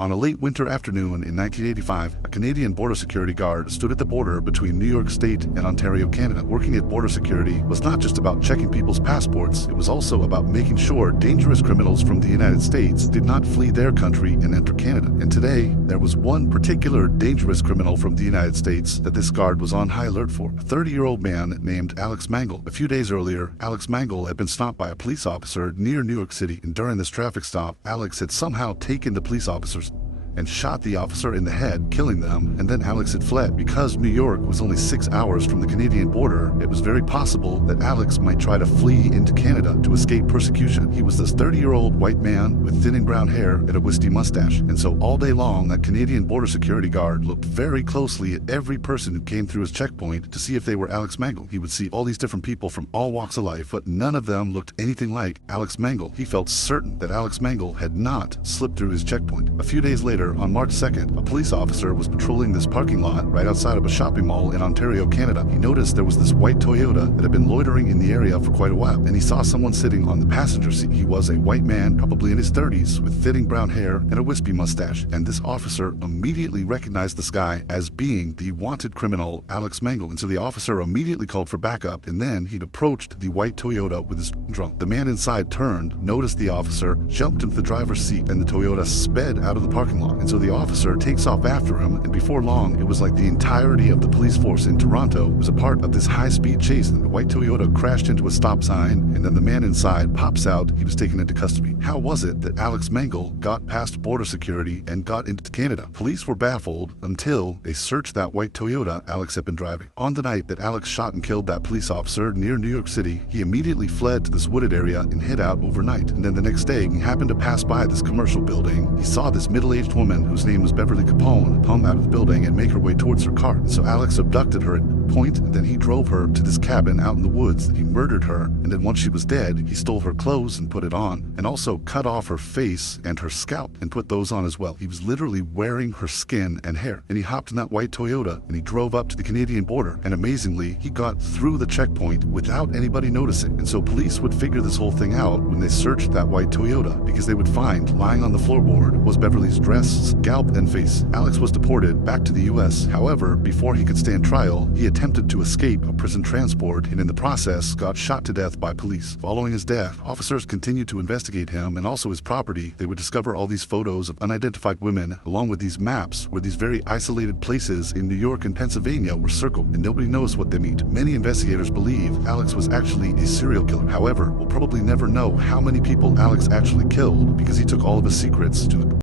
On a late winter afternoon in 1985, a Canadian border security guard stood at the border between New York State and Ontario, Canada. Working at border security was not just about checking people's passports, it was also about making sure dangerous criminals from the United States did not flee their country and enter Canada. And today, there was one particular dangerous criminal from the United States that this guard was on high alert for. A 30-year-old man named Alex Mangle. A few days earlier, Alex Mangle had been stopped by a police officer near New York City, and during this traffic stop, Alex had somehow taken the police officers and shot the officer in the head, killing them, and then Alex had fled. Because New York was only 6 hours from the Canadian border, it was very possible that Alex might try to flee into Canada to escape persecution. He was this 30-year-old white man with thinning brown hair and a wispy mustache, and so all day long that Canadian border security guard looked very closely at every person who came through his checkpoint to see if they were Alex Mangle. He would see all these different people from all walks of life, but none of them looked anything like Alex Mangle. He felt certain that Alex Mangle had not slipped through his checkpoint. A few days later, on March 2nd, a police officer was patrolling this parking lot right outside of a shopping mall in Ontario, Canada. He noticed there was this white Toyota that had been loitering in the area for quite a while, and he saw someone sitting on the passenger seat. He was a white man, probably in his 30s, with thinning brown hair and a wispy mustache, and this officer immediately recognized this guy as being the wanted criminal Alex Mangle, and so the officer immediately called for backup, and then he'd approached the white Toyota with his trunk. The man inside turned, noticed the officer, jumped into the driver's seat, and the Toyota sped out of the parking lot, and so the officer takes off after him, and before long, it was like the entirety of the police force in Toronto was a part of this high-speed chase, and the white Toyota crashed into a stop sign, and then the man inside pops out. He was taken into custody. How was it that Alex Mangle got past border security and got into Canada? Police were baffled until they searched that white Toyota Alex had been driving. On the night that Alex shot and killed that police officer near New York City, he immediately fled to this wooded area and hid out overnight, and then the next day, he happened to pass by this commercial building. He saw this middle-aged woman whose name was Beverly Capone come out of the building and make her way towards her car. So Alex abducted her at point, and then he drove her to this cabin out in the woods. He murdered her, and then once she was dead, he stole her clothes and put it on, and also cut off her face and her scalp and put those on as well. He was literally wearing her skin and hair, and he hopped in that white Toyota and he drove up to the Canadian border, and amazingly, he got through the checkpoint without anybody noticing. And so police would figure this whole thing out when they searched that white Toyota, because they would find lying on the floorboard was Beverly's dress, scalp, and face. Alex was deported back to the US. However, before he could stand trial, he attempted to escape a prison transport, and in the process got shot to death by police. Following his death, officers continued to investigate him and also his property. They would discover all these photos of unidentified women, along with these maps where these very isolated places in New York and Pennsylvania were circled, and nobody knows what they mean. Many investigators believe Alex was actually a serial killer. However, we'll probably never know how many people Alex actually killed, because he took all of his secrets to the